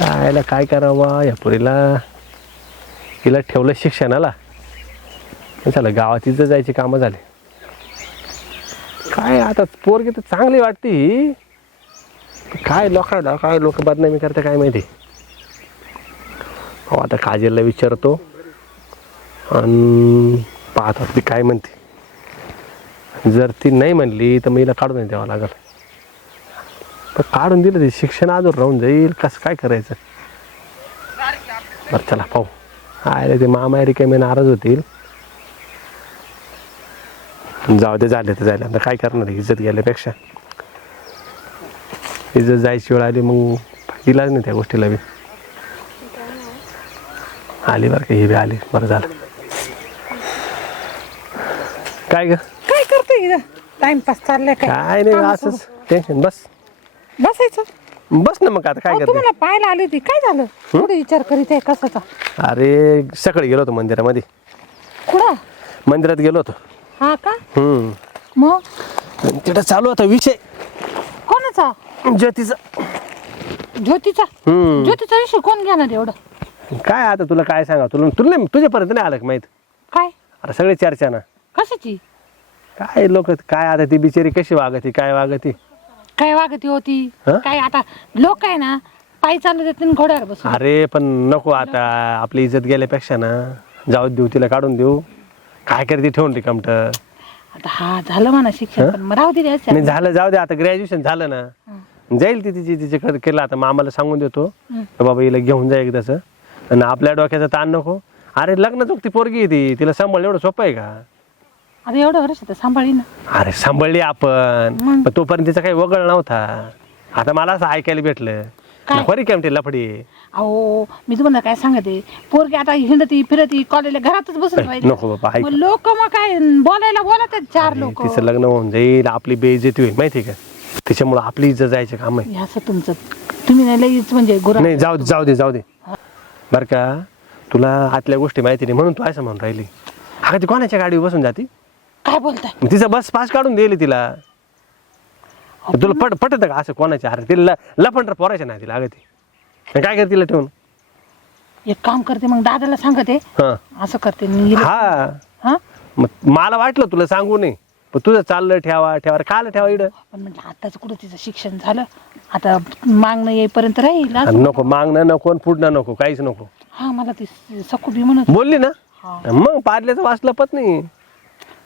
कायला काय करावा? या पुरीला हिला ठेवलं शिक्षणाला. झालं गावात इथं जायची कामं झाले. काय आता पोरगी तर चांगली वाटते काय लोकांना काय लोक बदनामी करते काय माहिती? हो आता काजलला विचारतो. आणि पाहतात ती काय म्हणते. जर ती नाही म्हणली तर मग हिला काढून नाही द्यावं लागेल. पण काढून दिलं ते शिक्षण अजून राहून जाईल. कसं काय करायचं? बरं चला पाहू. आले ते मामा रिकामे नाराज होतील. जाऊ दे झाले तर झाले. आता काय करणार इज्जत गेल्यापेक्षा. इज्जत जायची वेळ आली मग इलाज नाही त्या गोष्टीला बी. आली बरं का ही बी आली. बरं झालं. काय ग? काय करतोय इथं? टाइमपास चाललाय काय? नाही असंच. टेन्शन बस. बसायचं. बस ना मग आता काय अहो, करते? तुम्हाला पाहायला आली होती. काय झालं? पुढे विचार करीत आहे कसाचा अरे सकाळी गेलो होतो मंदिरामध्ये. कुठं? मंदिरात गेलो होतो. हा का? हम्म मग? आणि तिथं चालू होता विषय. कोणाचा? ज्योतीचा. ज्योतीचा? हम्म ज्योतीचा विषय कोण घेणार एवढं? काय आता तुला काय सांगा? तुला तुला नाही तुझ्यापर्यंत नाही आलं का माहीत? काय? अरे सगळे चर्चा ना. कशाची? काय लोक काय आता ती बिचारी कशी वागती काय वागती? काय वागती होती? हं? काय आता लोक आहे ना पायी चालू देते आणि घोड्यावर बसून. अरे पण नको आता. आपली इज्जत गेल्यापेक्षा ना जाऊ देऊ तिला काढून देऊ. काय करते ठेवून रिकामट आता हा झालं म्हणा शिक्षण पण मग राहू दे रे असं. झालं जाऊ दे. आता ग्रॅज्युएशन झालं ना. जाईल ती तिची तिच्याकडे केलं. आता मामाला सांगून देतो. का बाबा हिला घेऊन जा एकदाच. आणि आपल्या डोक्याचा ताण नको. अरे लग्न ती पोरगी आहे ती. तिला सांभाळ एवढं सोपं आहे का? आता एवढं वर्ष तर सांभाळी ना. अरे सांभाळली आपण. मग? पण तोपर्यंत तिचा काही वगळ नव्हता. आता मला असं ऐकायला भेटलं. काय? खरी केमटे लफडी? अहो मी तुम्हाला काय सांगते? पोरगी आता हिंडती फिरती कॉलेजला घरातच बसून राहिली. नको बाबा ऐक. लोक मग काय बोलायला बोलत आहेत चार लोक. तिचं लग्न होऊन जाईल आपली बेइज्जती होईल माहिती का? त्याच्यामुळे आपली इज्जत जायचं काम आहे. असं तुमचं तुम्ही नाही म्हणजे गुरा नाही जाऊ दे जाऊ दे जाऊ दे. बरं का तुला आतल्या गोष्टी माहिती नाही म्हणून तू असं म्हणून राहिली. अगं ती कोणाच्या गाडीवर बसून जाती? काय बोलताय? मग तिचा बस पास काढून दिली तिला. तुला पट पटत का असं कोणाच्या अरे तिला लपंडर पोरायच्या नाही तिला अगं ती काय करते तिला ठेवून? एक काम करते मग दादाला सांगते. हा. असं करते मी हा. हा? मग मला वाटलं तुला सांगू नये. पण तुझं चाललं ठेवा ठेवा. अरे काल ठेवा इकडं पण म्हटलं आताच कुठं तिचं शिक्षण झालं? आता मागणं येईपर्यंत राहील नको मागणं नको आणि पुढणं नको काहीच नको. हा मला ती सकुबी म्हणत बोलली ना? हा. मग पार्ल्याचं वाचलं पत नाही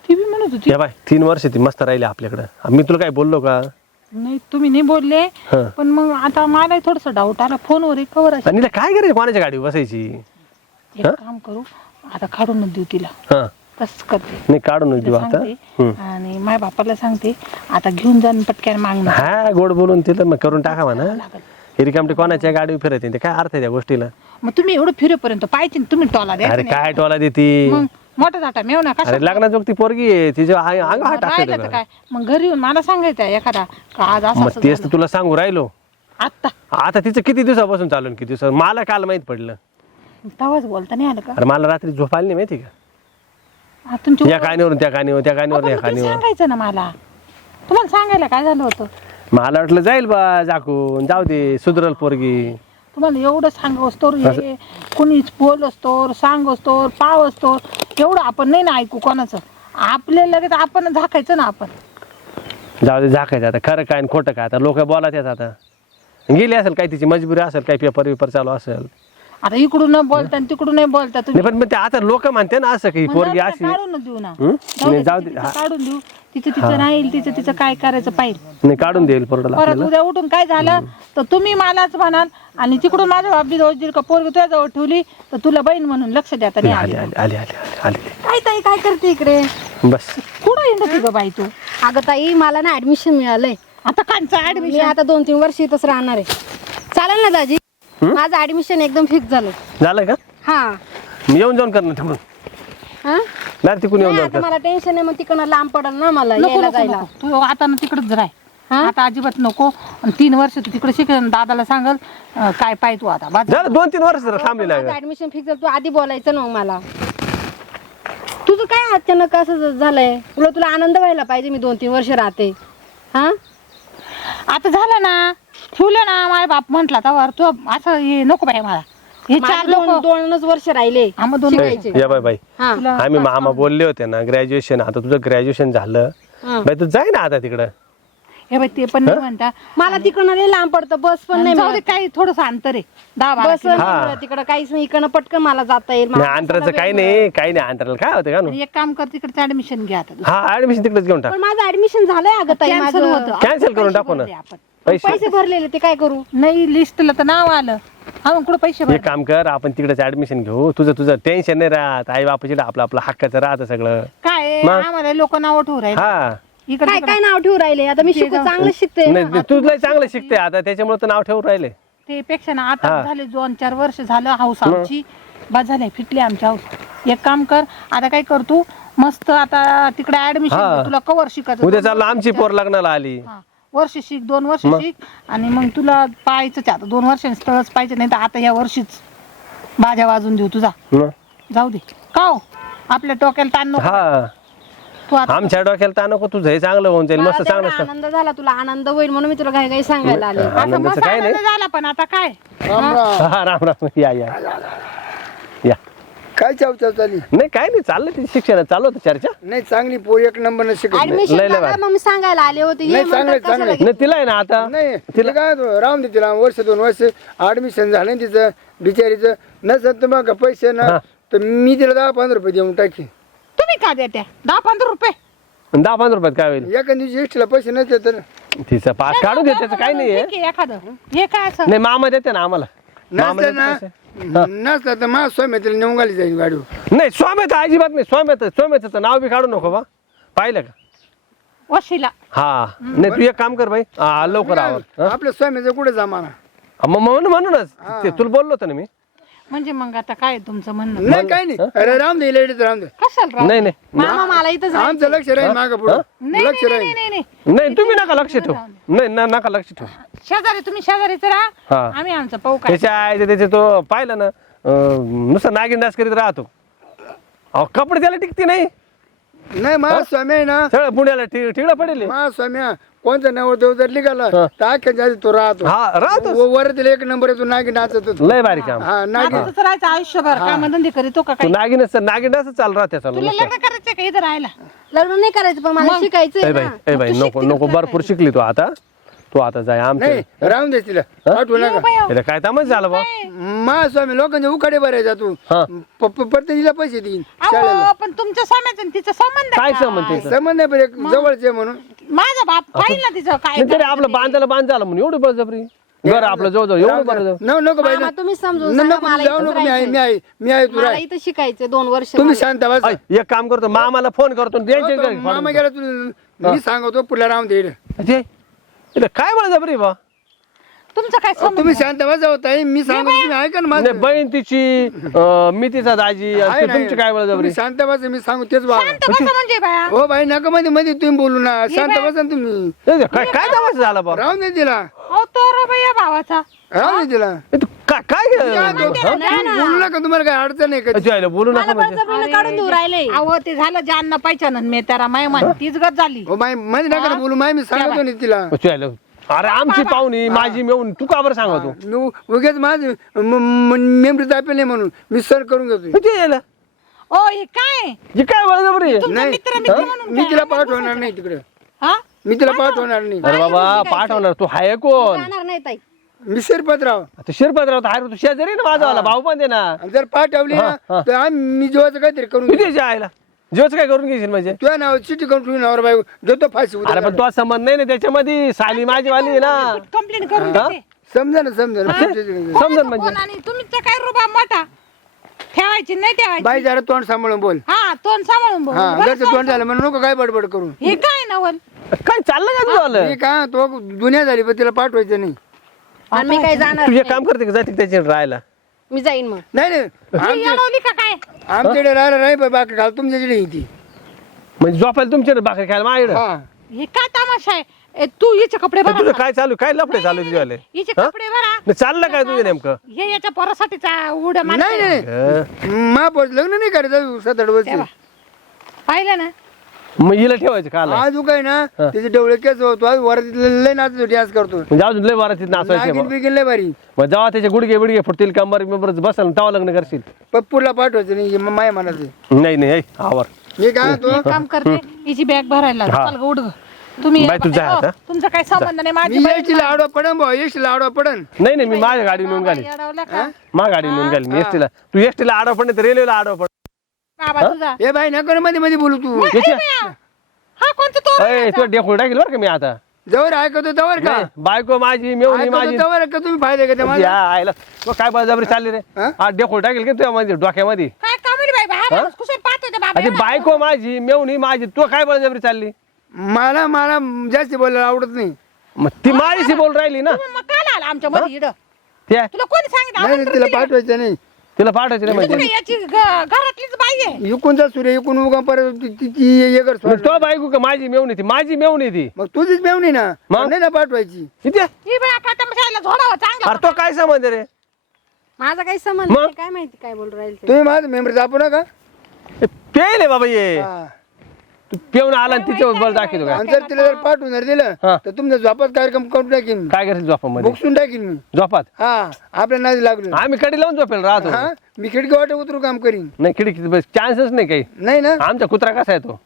ती बी म्हणत होती. या बाय तीन वर्ष ती मस्त राहिली आपल्याकडं. मी तुला काय बोललो का? नाही तुम्ही नाही बोलले. हा. पण मग आता मला थोडस डाऊट आला. फोनवर कवर आणि तिला काय करायचं कोणाच्या गाडीवर बसायची? एक काम करू आता काढून देऊ तिला. हा. तसंच करते. नाही काढून देऊ तिला आता. सांगते. हम्म. आणि माझ्या बापाला सांगते आता घेऊन जा आणि पटक्यान मागणं. हा गोड बोलून तिला मग करून टाका म्हणा. ही रिकामटी कोणाच्या गाडीवर फिरते ते काय अर्थ आहे त्या गोष्टीला? मग तुम्ही एवढं फिरेपर्यंत पाहिजे ना तुम्ही टोला द्या अरे काय टोला देती? मग मोठा जाटा मेव ना कशा अरे लग्नात ती पोरगी आहे तिच्या अंग राहिलं तर टाकते काय? मग घरी येऊन मला सांगायचं एखादा. का आज असं मग असं तेच तर. तुला सांगू राहिलो. आत्ता. आता तिचं किती दिवसापासून चालून किती दिवस मला काल माहीत पडलं. तेव्हाच बोलता नाही आलं का? अरे मला रात्री झोप आली नाही माहिती का? तुमची या कानीवरून त्या कानीवर त्या कानीवर आपण या तुम्ही कानीवर सांगायचं ना मला. तुम्हाला सांगायला काय झालं होतं? मला वाटलं जाईल बा जाकून जाऊ दे सुधरल पोरगी. तुम्हाला एवढं सांग तोर हे कोणीच बोल असतोर सांग असतोर पाव असतोर एवढं आपण नाही ना ऐकू कोणाचं? आपल्या लगेच आपण झाकायचं ना आपण. जाऊ दे झाकायचं आता. खरं काय आणि खोटं काय? आता लोक बोलत आता. गेली असेल काय तिची? मजबुरी असेल काही पेपर विपर चालू असेल? आता इकडून न बोलता आणि तिकडून नाही बोलता तुम्ही. नाही पण मग ते आता लोक म्हणते ना असं की मग पोरगी जाऊ दे, अशी. काढून देऊ ना. हं? जाऊ नाही, दे, जाऊ तिचं दे. तिचं. काढून देऊ. तिचं तिचं राहील तिचं तिचं काय करायचं पाहिजे नाही काढून देईल पोरडाला परत आपल्याला. उद्या उठून काय झालं? तर तुम्ही मलाच म्हणाल आणि तिकडून माझ्या बाबी दिल का पोरगी तुझ्या जवळ ठेवली तर तुला बहीण म्हणून लक्ष देता नाही आली आले आली आली आली आली आली. काय ताई काय करते इकडे? बस. कुठं येणार ग बाई तू? अगं ताई मला ना ऍडमिशन मिळालंय. आता कांचा मी ऍडमिशन आता दोन तीन वर्ष इथंच राहणार आहे. चालेल ना दाजी? माझं ऍडमिशन एकदम फिक्स झालं. झालं का? हा. मी येऊन जाऊन करणार तिकडून. हा? नाही तिकडून येऊन नाही, जाऊन आता कर. मला टेन्शन आहे मग तिकडनं लांब पडल ना मला नको यायला नको जायला. नको. तू आता ना तिकडच राह. हा? आता अजिबात नको. आणि तीन वर्ष तू तिकडे शिकेल दादाला सांगल अं, काय पाहिजे तू आता. बाज झालं दोन तीन वर्ष जरा थांबलेलं आहे ऍडमिशन फिक्स झालं तू आधी बोलायचं ना मग मला. तुझं काय अचानक असं ज- झालंय? तुला तुला आनंद व्हायला पाहिजे मी दोन तीन वर्ष राहते. हा? आता झालं ना. ठेवलं ना माझ्या बाप म्हंटला तर तू असं हे नको बाई मला हे चार माझे दोन लोक दोनच वर्ष राहिले हा, मग दोन शिकायचे. या बाय बाई हा आम्ही मामा बोलले होते ना ग्रॅज्युएशन आता तुझं ग्रॅज्युएशन झालं हा. बाई तू जाय ना आता तिकडं हे बाई ते पण नाही म्हणता मला तिकडनं लय लांब पडतं बस पण नाही जाऊ दे मिळत. काही थोडस अंतर आहे दहा बारा बस किलो. नाही हा. मिळत तिकडं काहीच नाही इकडनं पटकन मला जाता येईल नाही अंतराचं बसायला काही वेळ नाही काही नाही अंतराला काय होतं का आणि एक काम कर तिकडचं ऍडमिशन घ्या आता हा ऍडमिशन तिकडेच घेऊन. टाक पण माझं ऍडमिशन झालंय अगं ताई कॅन्सल माझं. होतं कॅन्सल करून टाकू ना आपण. पैसे. पैसे भरलेले ते काय करू? नाही लिस्टला तर नाव आलं. हा मग कुठं पैसे एक भरले? काम कर आपण तिकडेच ऍडमिशन घेऊ. तुझं तुझं टेन्शन नाही राहत. आई बापाची आपलं आपलं हक्काचं राहतं सगळं. काय आहे, मग? आम्हाला लोक नाव ठेवू राहिले हा. इकडे काय काय नाव ठेवू राहिले? आता मी शिकू चांगलं शिकते. नाही ते चांगलं शिकते. आता त्याच्यामुळे तर नाव ठेवून राहिले. ते पेक्षा ना आता हा. झाले दोन चार वर्ष झालं हाऊस आमची. बस झाले फिटली आमची हाऊस एक काम कर आता काय कर तू? मस्त आता तिकडे हा. ऍडमिशन तुला कवर शिकायचं उद्या चाललं आमची. पोर लग्नाला आली. हा. वर्ष शिक दोन वर्ष मग? शिक आणि मग तुला पाहायचं आता. दोन वर्षांनी स्थळच पाहिजे नाही तर आता या वर्षीच बाजा वाजून देऊ तुझा. मग? जाऊ दे. का हो? आपल्या डोक्याला ताण नको. हा. तू आता आमच्या डोक्याला ताण नको तुझं हे चांगलं होऊन जाईल मला मस्त तेवढा चांगलं असतं. आनंद झाला तुला आनंद होईल म्हणून मी तुला काही काही सांगायला आले. असं आनंदाचं मस्त काय नाही. आनंद झाला पण आता काय? हा राम राम. या या. या काय चाव चाव चालली? नाही काय नाही चाललं ते शिक्षण चालू होतं चर्चा. नाही चांगली पोर एक नंबर न शिकत नाही. ऍडमिशन लय लय झालं मग मी सांगायला आले होते? ये नाही, म्हणतात चांगलंय, कशाला चांगलंय. घेतलं? नाही तिला आहे ना आता. नाही तिला काय होतं, राहून दे तिला वर्ष दोन वर्ष ऍडमिशन झालं ना तिचं बिचारीचं नसत तर मग पैसे ना? हा. तर मी तिला दहा पंधरा रुपये देऊन टाकी. तुम्ही का देत्या? दहा पंधरा रुपये? दहा पंधरा रुपयात काय होईल? एका दिवशी एक्स्ट्रा पैसे नसते तर. तिचं पास काढून घे त्याचं ठीक आहे, एखादं. हे काय असं? नाही मामा देते ना आम्हाला. नसतं देते ना? पैसे. नसतं तर मा स्वामी तिला नेऊन घाली जाईल नाही स्वाम्याचं अजिबात नाही. स्वाम्याचं स्वाम्याचं नाव बी काढू नको बा. पाहिलं का? वशिला. हा. नाही तू एक काम कर बाई. हा, लवकर आवर. हा? आपल्या स्वामीचं कुठे जमाना? मग म्हणून म्हणूनच. ते तुला बोललो होतं ना मी. म्हणजे मग आता काय तुमचं म्हणणं? नाही काही नाही. अरे राम दे लेडीज राम दे. कशाला राव? नाही नाही. मामा मला इथं आमचं लक्ष राहील माग पुढं. नाही लक्ष नाही, राहील. नाही नाही नाही. नाही तुम्ही नका लक्ष ठेवू. नाही ना नका लक्ष ठेवू. शेजारी तुम्ही शेजारीच राहा. हा. आम्ही आमचं पाहू काय त्याच्या आहे त्याचे तो पाहिलं ना अं, नुसतं नागिन डास करीत राहतो. अहो कपडे त्याला टिकते नाही. नाही मा स्वामी आहे ना. सगळं पुण्याला ति- तिकडं पडेल मा स्वामी कोणता नवर देव जर निघाला हा. तो राहतो. हा राहतो व- वर तिला एक नंबर येतो नागी नाचत होतो. लय बारीक काम. हा नागी आता राहायचं आयुष्यभर काम धंदे करीतो का तू काय नागिनच नागिन डास चालू राहते चालू तुला नुसतं. लग्न करायचंय का इथं राहायला? लग्न नाही करायचं पण मला शिकायचंय ए बाई ना. ए बाई नको नको भरपूर शिकली तू आता. तू आता जाय आमच्या नाही राहून दे तिला. पाठवू नका. त्याला काय तामच झालं बा? मा स्वामी लोकांचे उखाडे भरायचा तू. हा. प- प- प्रत्येकीला पैसे देईन शाळेला. अहो पण तुमच्या आणि तिचा संबंध काय? संबंध? समज नाही पण एक जवळचे म्हणून. माझा बाप पाहिजे ना तिचं काय नाही तरी आपलं बांधायला बांध झालं म्हणून एवढं बळजबरी. घर आपलं जवळ जवळ एवढं बरं न- नको बाई मामा, तुम्ही समजून न- सांगा, नको मला जाऊ इथंच नको मी आहे. मी आहे मी आहे तू मला राह इथं शिकायचंय दोन वर्ष तुम्ही झाले. शांत बस. एक काम करतो मामाला फोन करतो त्यांच्या घरी मामा गेला तू मी सांगतो पुढला राहून दे देतो. ते? इथं काय बळजबरी बा? तुमचं काय संबंध तुम्ही शांत बस जाऊ ताई मी सांगतो तुम्ही ऐका ना नाही माझं बहीण तिची अं, मी तिचा दाजी आहे ना, तुमची काय बळजबरी तुम्ही शांत बस मी सांगू तेच बा. शांत म्हणजे बाया. हो बाई नका मध्ये मध्ये तुम्ही बोलू ना. शांत बाई. बसा ना तुम्ही. नाही, काय काय तमाशा झाला बा? राहून दे तिला. अहो तो रो भावाचा. राहून दे तिला. का- काय हा? बोलू नका तुम्हाला काय अडचण आहे का मला म्हणजे. बळजबरीनं काढून देऊ राहिले. अहो ते झालं ज्यांना पाहिजे मी त्याला माय म्हण तीच गत झाली. हो मध्ये नका ना बोलू माय मी सांगतो ना तिला. अरे आमची पाहुणी माझी मिळून तू का बरं सांगतो? उ- उगाच माझं मेमरी दापेल नाही म्हणून. मी सर करून घेतो तू यायला ओ हे काय? ही काय बळजबरी आहे? तुमचा नाही. मित्र मित्र म्हणून मी काय? तिला पाठवणार नाही तिकडे. हा? मी तिला पाठवणार नाही. अरे बाबा पाठवणार तू हाय कोण? जाणार नाही ताई. मी शिरपतराव. आता शिरपतराव हाय तू शेजारी ना माझा वाला भाऊ पण दे ना. आणि जर पाठवली हा, ना हा. तर आम्ही मी जेव्हाचं काहीतरी करून तू घेऊ त्याच्या आईला. जेवच काय करून घेशील म्हणजे? तुझ्या नाव चिठी करून ठेवून नवरा बाई देतो फाशी उद्या अरे पण तो संबंध नाही ना त्याच्यामध्ये. साली माझी वाली आहे ना. कंप्लेंट करून हा? देते. समजा ना समजा ना. समजून म्हणजे. तुमचं काय रुबा मोठा? ठेवायची नाही ठेवायची. बाई जरा तोंड सांभाळून बोल. हा तोंड सांभाळून बोल. हा बरं तोंड झालं म्हणून नको काय बडबड करून हे काय नवल? काय चाललं का तुझं आलं तो दुनिया झाली पण तिला पाठवायचं नाही. आणि मी काही जाणार तुझे नाही. काम करते का? जाते त्याच्या राहायला. मी जाईन मग. नाही नाही. का काय? आमच्याकडे राहिला नाही पण बाकी घाल तुमच्याकडे येते म्हणजे झोपायला तुमच्याकडे भाकरी खायला माझ्याकडे? हा. हे काय तमाशा आहे? ए, तू हिचे कपडे तुझं भरा काय चालू काय लफडे चालू तुझे आले हिचे कपडे भरा. चाललं काय तुझे नेमकं? हे याच्या पोरासाठीचा उड्या नाही मारते नाही. अं, महापौर लग्न नाही करायचं सात आठ वर्ष. तेव्हा. पाहिलं ना? मग हिला ठेवायचं का आज काय ना त्याचे डोळे केस होतो आज वरातीत लय नाचतो डान्स करतो म्हणजे अजून लय वारातीत नाचायचे नागिन. बिगिन लय भारी. मग जेव्हा त्याचे गुडघे बिडगे फुटतील कंबर बिंबर बसल तेव्हा लग्न करशील. पप्पूला पाठवायचं नाही हे माय म्हणायचं नाही नाही ऐ, आवर. मी काय तो काम करते हिची बॅग भरायला लाव. हा. चल ग, उठ ग. तुम्ही बाई, तू जा हो, आता. तुमचा काही संबंध नाही माझी मी बहीण यायची आडवा पडन भाऊ यायची आडवा पडन. नाही नाही मी माझ्या गाडी नेऊन बाबा घाली येडवला का? माझ्या गाडी नेऊन घाली मी एसटीला. तू एसटीला आडव पड तर रेल्वेला आडव पड बाबा तुझा. ए बाई मध्ये मध्ये बोलू तू. याच्या- हा कोणता तो अय तू डेकोळ टाकेल बरं का मी आता? जवळ ऐकतो जवळ का? नाही, बायको माझी मेवणी ऐकतो माझी. जवळ का? तुम्ही फायदा घेता या माझा आईला तो काय बळजबरी चालली रे? हा? हा टाकेल की तुझ्या मध्ये डोक्यामध्ये? काय कमेडी बाई? हा? माणूस कुठे पाहत होते बाबा अरे बायको माझी मेवणी माझी तो काय बळजबरी चालली? मला मला जास्त बोलायला आवडत नाही. मग ती माझीशी बोल राहिली ना? तुम्ही मग काय आला आमच्या मध्ये इड त्या तुला कोणी सांगितलं? नाही नाही, तिला पाठवायचं नाही. तिला पाठवायची नाही म्हणजे. याची घरातलीच बाई आहे. इकून जा सूर्य इकून उगा परत ती- ती- ती ये कर मग तो बायको का माझी मेवणी ती माझी मेवणी ती. मग तुझीच मेवणी ना? मग? नाही ना पाठवायची. किती ही बाई आता तमाशाला झोडावं चांगलं अरे तो काय समज रे? माझा काही संबंध मग? नाही काय माहिती काय बोल राहील ते. तुम्ही माझं मेंबर दापू नका. पेले बाबा ये हा. तू पेऊन आला आणि तिच्यावर बळ दाखवतो काय. आणि जर तिला जर पाठवून जर दिलं हा. तर तुमचा झोपात कार्यक्रम करून टाकीन. काय करायचं झोपामध्ये? बुकसून टाकीन मी. झोपात? हा आपल्या नादी लागलो. आम्ही कडे लावून झोपेल राहतो. हा मी खिडकी वाटे उतरू काम करीन. नाही खिडकी चान्सच नाही काही. नाही ना? आमचा कुत्रा कसा आहे तो?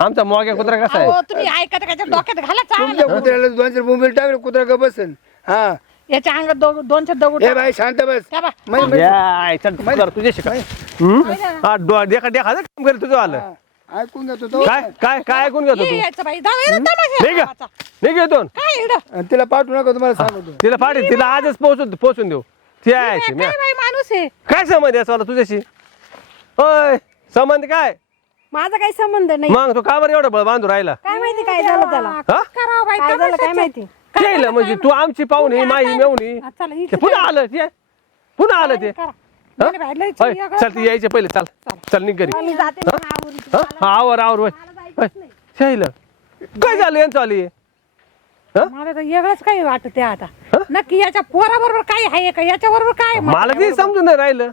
आमचा मोग्या कुत्रा कसा आहे? तुम्ही ऐकत का डोक्यात घाला चांगलं. तुमच्या कुत्र्याला दोन चार बोंबील टाकले कुत्रा का बसन हा. याच्या अंगात दो- दोन चार दगड ए बाई शांत बस. त्या बा. म्हणजे- म्हणजे- या, चल, कर तुझ्याशी काय हा? डो- देखा देखा काम करेल तुझं आलं. हा, ऐकून घेतो तो. काय काय काय ऐकून घेतो ये तू यायचं बाई. जाऊ ये ना तमाशा नाही का गावाचा. नाही घेतो काय इड आणि तिला पाठवू नका तुम्हाला सांगतो. तिला पाठी तिला आजच पोहोचून पोहोचून देऊ. ती आहे काय बाई माणूस आहे? काय संबंध याचा वाला तुझ्याशी? होय संबंध काय? माझा काही संबंध नाही. मग तो का बरं एवढं बळ बांधू राहिला? काय माहिती काय झालं त्याला? हा? करावं बाई? काय झालं काय तमाशाचं. माहिती? केलं म्हणजे तू आमची पाहुणी माझी मेवणी. हा, चला, ते इथं पुन्हा आलं ते पुन्हा आलं ते. करा. नाही, चल ती यायचे पहिले. चल चल. निघ घरी. मी जाते ना आवरून. हा? हा, आवर आवर शाहीला काय झालं यांचं आली मला तर वेगळंच काही वाटत आहे आता नक्की याच्या पोराबरोबर काय आहे का? याच्या बरोबर काय आहे? मला ते समजून नाही राहिलं.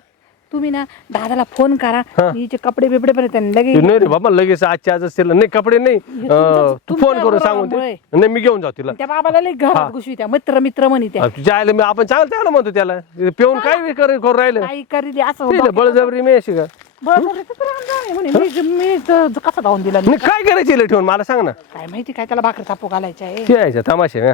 तुम्ही ना दादाला फोन करा. हिचे कपडे बिपडे पण त्यांनी लगेच नाही रे बाबा लगेच आजच्या आज असेल नाही कपडे नाही. अं, तू फोन करून सांगून नाही मी घेऊन जाऊ तिला. त्या बाबाला लई घरात घुसवी त्या मित्र मित्र म्हणी त्या. तुझ्या आईला मी आपण चांगलं चांगलं म्हणतो त्याला. पिऊन काय बी कर- करून राहिलं? काही करी असं तिला बळजबरी मी अशी का? तर म्हणे. मी मी तर कसा धावून दिला नाही काय करायची हिला ठेवून? मला सांग ना. काय माहिती काय त्याला भाकर चापू घालायच्या आहे. ती यायचं तमाशे हा.